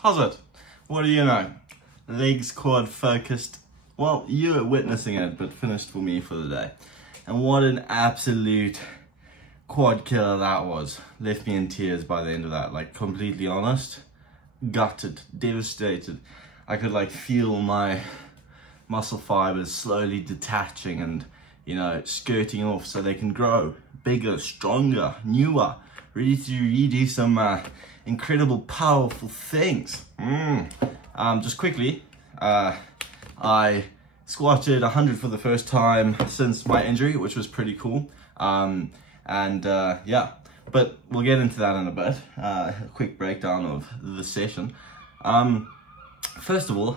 How's it? What do you know? Legs quad focused. Well, you were witnessing it, but finished for me for the day. And what an absolute quad killer that was. Left me in tears by the end of that, like completely honest. Gutted, devastated. I could like feel my muscle fibers slowly detaching and, you know, skirting off so they can grow bigger, stronger, newer, ready to redo some incredible, powerful things. Just quickly, I squatted 100 for the first time since my injury, which was pretty cool. Yeah, but we'll get into that in a bit. A quick breakdown of the session. First of all,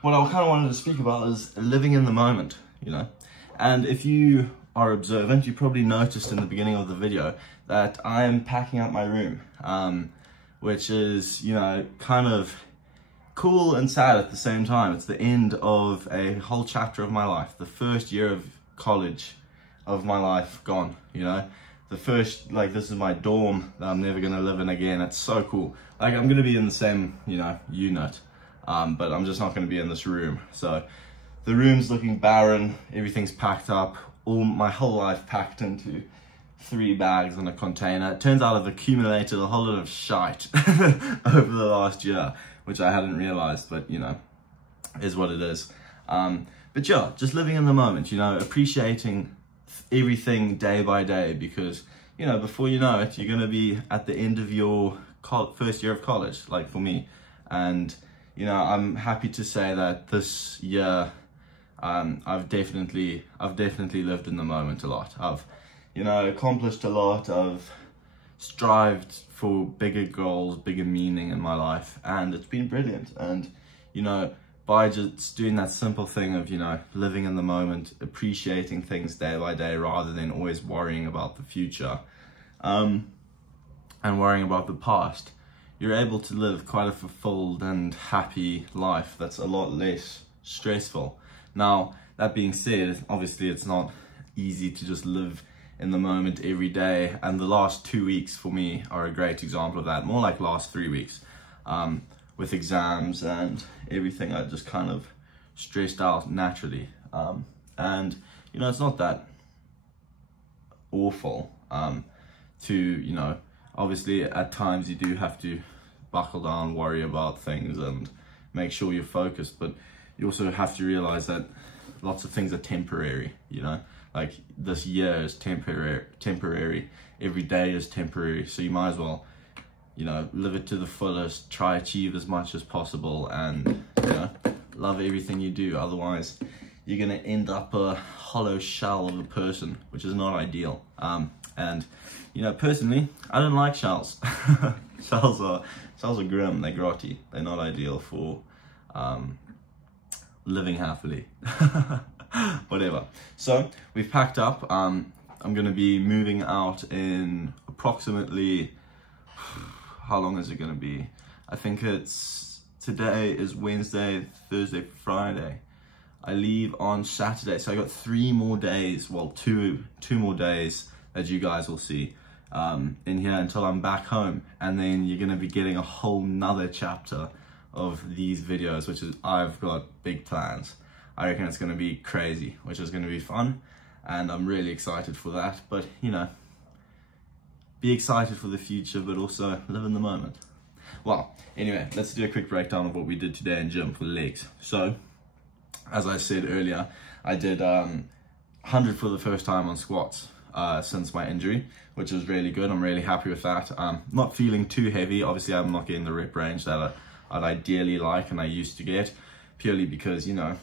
what I kind of wanted to speak about is living in the moment, you know. And if you are observant, you probably noticed in the beginning of the video that I am packing up my room, which is, you know, kind of cool and sad at the same time. It's the end of a whole chapter of my life. The first year of college of my life gone, you know. The first, like, this is my dorm that I'm never gonna live in again. It's so cool. Like, I'm gonna be in the same, you know, unit, but I'm just not gonna be in this room. So the room's looking barren, everything's packed up, my whole life packed into 3 bags in a container. It turns out I've accumulated a whole lot of shite over the last year, which I hadn't realized, but you know, is what it is. But yeah, just living in the moment, you know, appreciating everything day by day, because, you know, before you know it, you're going to be at the end of your first year of college, like for me. And, you know, I'm happy to say that this year, I've definitely lived in the moment a lot. I've, you know, accomplished a lot. I've strived for bigger goals, bigger meaning in my life, and it's been brilliant. And, you know, by just doing that simple thing of, you know, living in the moment, appreciating things day by day rather than always worrying about the future, and worrying about the past, you're able to live quite a fulfilled and happy life that's a lot less stressful. Now, that being said, obviously it's not easy to just live in the moment every day, and the last 2 weeks for me are a great example of that. More like last 3 weeks, with exams and everything, I just kind of stressed out naturally. And, you know, it's not that awful to, you know, obviously at times you do have to buckle down, worry about things and make sure you're focused, but you also have to realize that lots of things are temporary, you know. Like, this year is temporary, every day is temporary, so you might as well, you know, live it to the fullest, try achieve as much as possible, and, you know, love everything you do. Otherwise, you're gonna end up a hollow shell of a person, which is not ideal. And, you know, personally, I don't like shells. Shells are grim, they're grotty, they're not ideal for living happily. Whatever. So we've packed up. I'm gonna be moving out in approximately, how long is it gonna be? I think it's, today is Wednesday, Thursday, Friday. I leave on Saturday, so I got 3 more days, well, two more days that you guys will see in here until I'm back home, and then you're gonna be getting a whole nother chapter of these videos, which is, I've got big plans. I reckon it's gonna be crazy, which is gonna be fun, and I'm really excited for that. But, you know, be excited for the future, but also live in the moment. Well, anyway, let's do a quick breakdown of what we did today in gym for legs. So, as I said earlier, I did 100 for the first time on squats since my injury, which was really good. I'm really happy with that. Not feeling too heavy. Obviously, I'm not getting the rep range that I'd ideally like and I used to get, purely because, you know,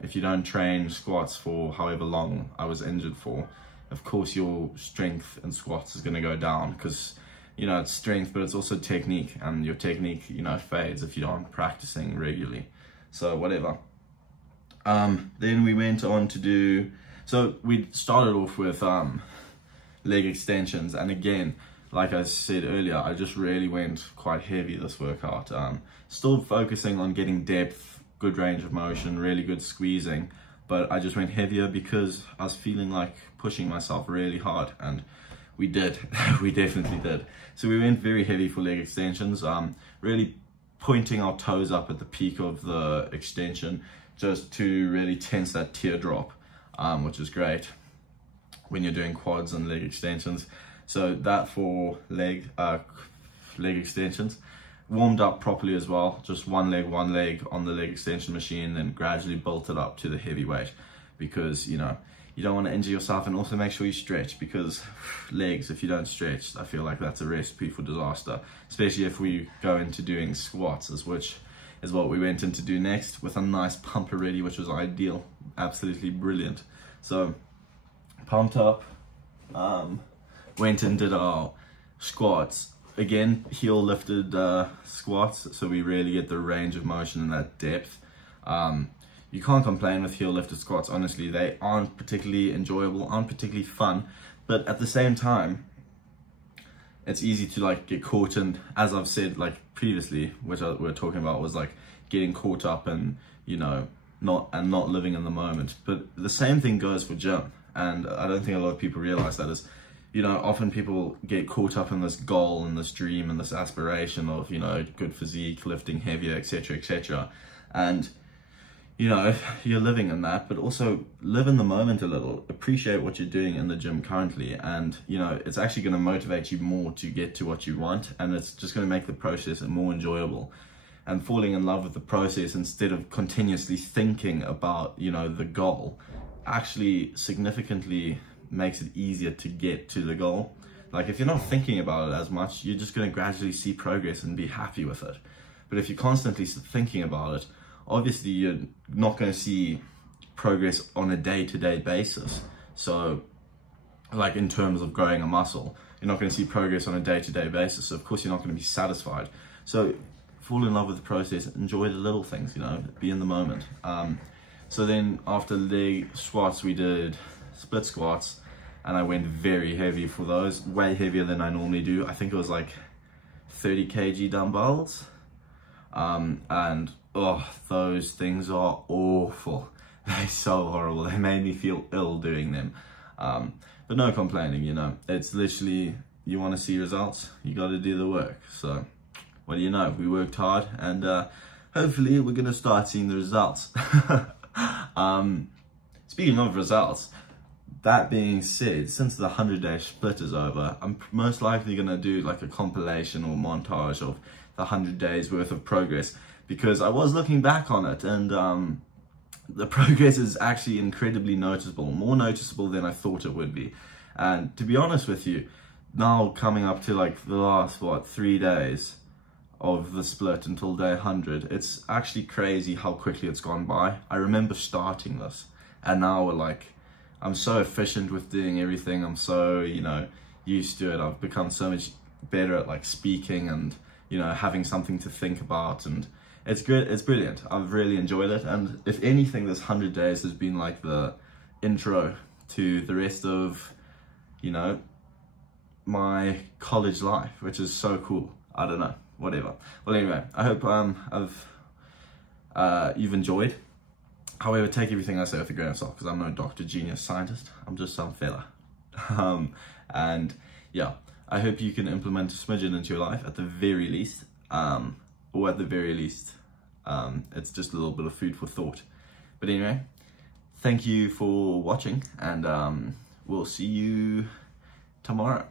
if you don't train squats for however long I was injured for, of course your strength in squats is going to go down, because you know, it's strength, but it's also technique, and your technique, you know, fades if you aren't practicing regularly. So whatever. Then we went on to do, so we started off with leg extensions, and again, like I said earlier, I just really went quite heavy this workout. Still focusing on getting depth, good range of motion, really good squeezing, but I just went heavier because I was feeling like pushing myself really hard, and we did. We definitely did. So we went very heavy for leg extensions, really pointing our toes up at the peak of the extension just to really tense that teardrop, which is great when you're doing quads and leg extensions. So that for leg extensions. Warmed up properly as well, just one leg on the leg extension machine, then gradually built it up to the heavy weight, because, you know, you don't want to injure yourself, and also make sure you stretch, because legs, if you don't stretch, I feel like that's a recipe for disaster, especially if we go into doing squats, which is what we went in to do next, with a nice pump already, which was ideal, absolutely brilliant. So pumped up, went and did our squats. Again, heel lifted squats, so we really get the range of motion and that depth. You can't complain with heel lifted squats, honestly. They aren't particularly enjoyable, aren't particularly fun, but at the same time, it's easy to like get caught in, as I've said like previously, which we were talking about, was like getting caught up and, you know, not living in the moment. But the same thing goes for gym, and I don't think a lot of people realize that is, you know, often people get caught up in this goal and this dream and this aspiration of, you know, good physique, lifting heavier, etc., etc. And, you know, you're living in that, but also live in the moment a little. Appreciate what you're doing in the gym currently, and, you know, it's actually going to motivate you more to get to what you want, and it's just going to make the process more enjoyable. And falling in love with the process instead of continuously thinking about, you know, the goal, actually significantly makes it easier to get to the goal. Like, if you're not thinking about it as much, you're just going to gradually see progress and be happy with it. But if you're constantly thinking about it, obviously you're not going to see progress on a day-to-day basis. So, like in terms of growing a muscle, you're not going to see progress on a day-to-day basis. So of course you're not going to be satisfied. So fall in love with the process, enjoy the little things, you know, be in the moment. So then after leg squats, we did split squats, and I went very heavy for those, way heavier than I normally do. I think it was like 30 kg dumbbells, and oh, those things are awful. They're so horrible. They made me feel ill doing them, but no complaining, you know. It's literally, you want to see results, you got to do the work. So what do you know, we worked hard, and hopefully we're gonna start seeing the results. Speaking of results, that being said, since the 100-day split is over, I'm most likely going to do like a compilation or montage of the 100 days worth of progress, because I was looking back on it, and the progress is actually incredibly noticeable, more noticeable than I thought it would be. And to be honest with you, now coming up to like the last, 3 days of the split until day 100, it's actually crazy how quickly it's gone by. I remember starting this, and now we're like, I'm so efficient with doing everything. I'm so, you know, used to it. I've become so much better at like speaking and, you know, having something to think about, and it's good. It's brilliant. I've really enjoyed it. And if anything, this 100 days has been like the intro to the rest of, you know, my college life, which is so cool. I don't know, whatever. Well, anyway, I hope you've enjoyed. However, take everything I say with a grain of salt, because I'm no doctor, genius, scientist. I'm just some fella. And yeah, I hope you can implement a smidgen into your life at the very least, or at the very least, it's just a little bit of food for thought. But anyway, thank you for watching, and we'll see you tomorrow.